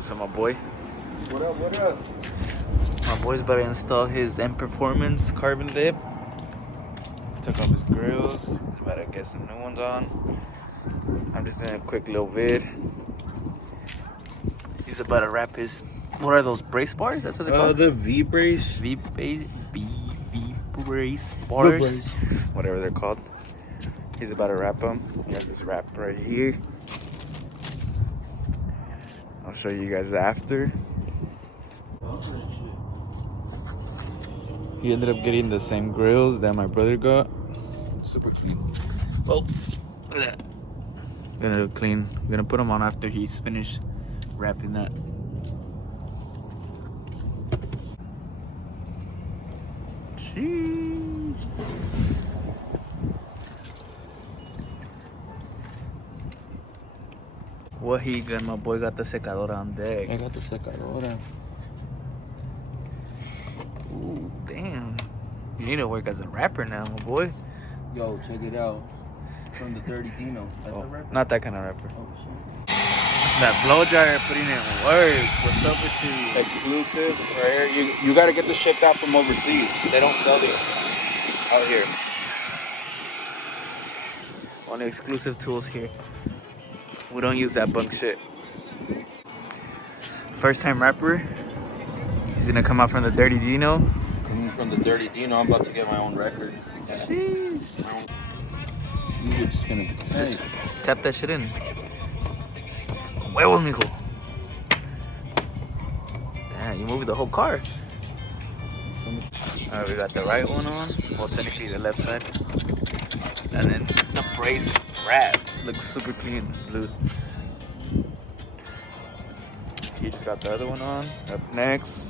So my boy. What up, what up? My boy's about to install his M Performance carbon lip. Took off his grills. He's about to get some new ones on. I'm just doing a quick little vid. He's about to wrap his, what are those, brace bars? That's what they're called? The V brace. V brace bars. Whatever they're called. He's about to wrap them. He has this wrap right here. I'll show you guys after. He ended up getting the same grills that my brother got. Super clean. Oh, look at that. Gonna look clean. I'm gonna put them on after he's finished wrapping that. Jeez. What he got? My boy got the secadora on deck. I got the secadora. Ooh, damn. You need to work as a rapper now, my boy. Yo, check it out. From the 30 Dino. That's Oh, the rapper? not that kind of rapper. Oh, shit. That blow dryer putting in work. What's up with you? Exclusive right here. You gotta get this shipped out from overseas. They don't sell it out here. Only exclusive tools here. We don't use that bunk shit. First time rapper. He's gonna come out from the Dirty Dino. Coming from the Dirty Dino, I'm about to get my own record. Jeez. You just gonna Just tap that shit in. Huevos, mijo. Damn, you moved the whole car. Alright, we got the right one on. Well, technically the left side. And then the brace wrap looks super clean, blue. He just got the other one on. Up next,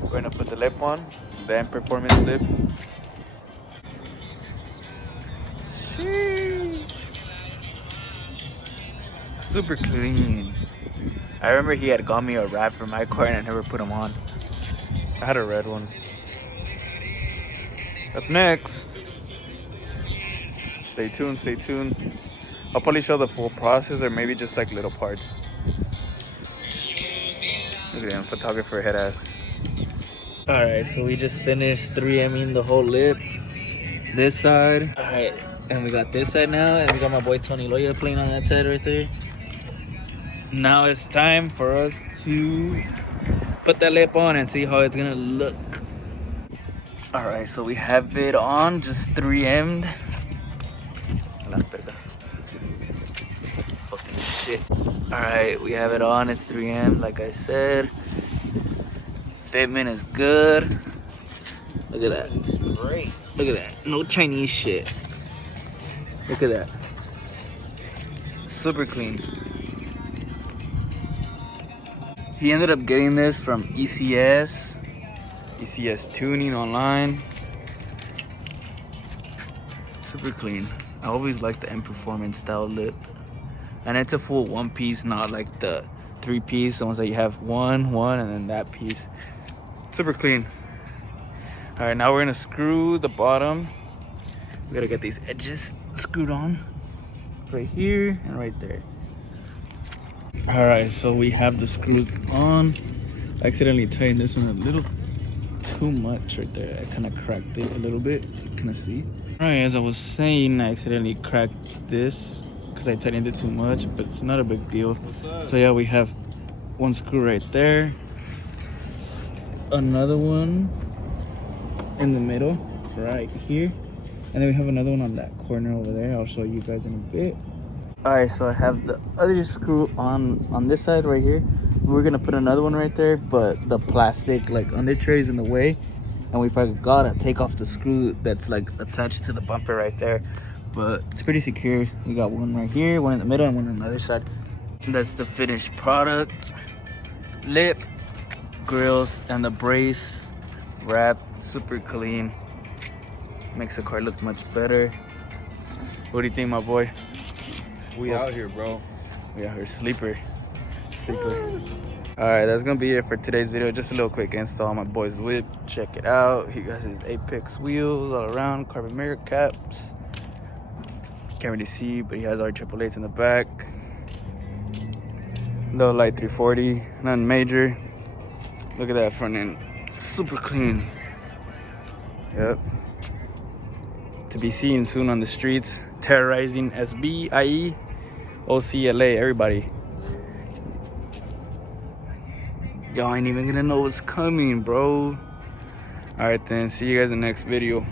we're gonna put the lip on, the M Performance lip. Sheesh. Super clean. I remember he had got me a wrap for my car and I never put them on. I had a red one. Up next, stay tuned, stay tuned. I'll probably show the full process or maybe just like little parts. Look at him, photographer head ass. Alright, so we just finished 3M'ing the whole lip. This side. Alright, and we got this side now, and we got my boy Tony Loya playing on that side right there. Now it's time for us to put that lip on and see how it's gonna look. Alright, so we have it on, just 3M'd. Fucking shit. Alright, we have it on, it's 3M, like I said. Fitment is good. Look at that. Great. Look at that. No Chinese shit. Look at that. Super clean. He ended up getting this from ECS Tuning online. Super clean. I always like the M Performance style lip. And it's a full one piece, not like the 3-piece, the ones that you have one, and then that piece. Super clean. All right, now we're gonna screw the bottom. We gotta get these edges screwed on. Right here and right there. All right, so we have the screws on. I accidentally tightened this one a little too much right there. I kind of cracked it a little bit. Can I see? All right, as I was saying, I accidentally cracked this because I tightened it too much, but it's not a big deal. So yeah, we have one screw right there, another one in the middle right here, and then we have another one on that corner over there. I'll show you guys in a bit. All right, so I have the other screw on this side right here. We're gonna put another one right there, but the plastic like under tray is in the way, and we forgot to take off the screw that's like attached to the bumper right there. But it's pretty secure. We got one right here, one in the middle, and one on the other side. And that's the finished product. Lip, grills, and the brace wrap. Super clean. Makes the car look much better. What do you think, my boy? We out here, bro. We out here, sleeper. All right, that's gonna be it for today's video. Just a little quick install on my boy's whip. Check it out. He got his Apex wheels all around, carbon mirror caps. Can't really see, but he has our triple A's in the back. Little light 340, nothing major. Look at that front end, super clean. Yep. To be seen soon on the streets, terrorizing SB, IE, OCLA, everybody. Y'all ain't even gonna know what's coming, bro. All right then, see you guys in the next video.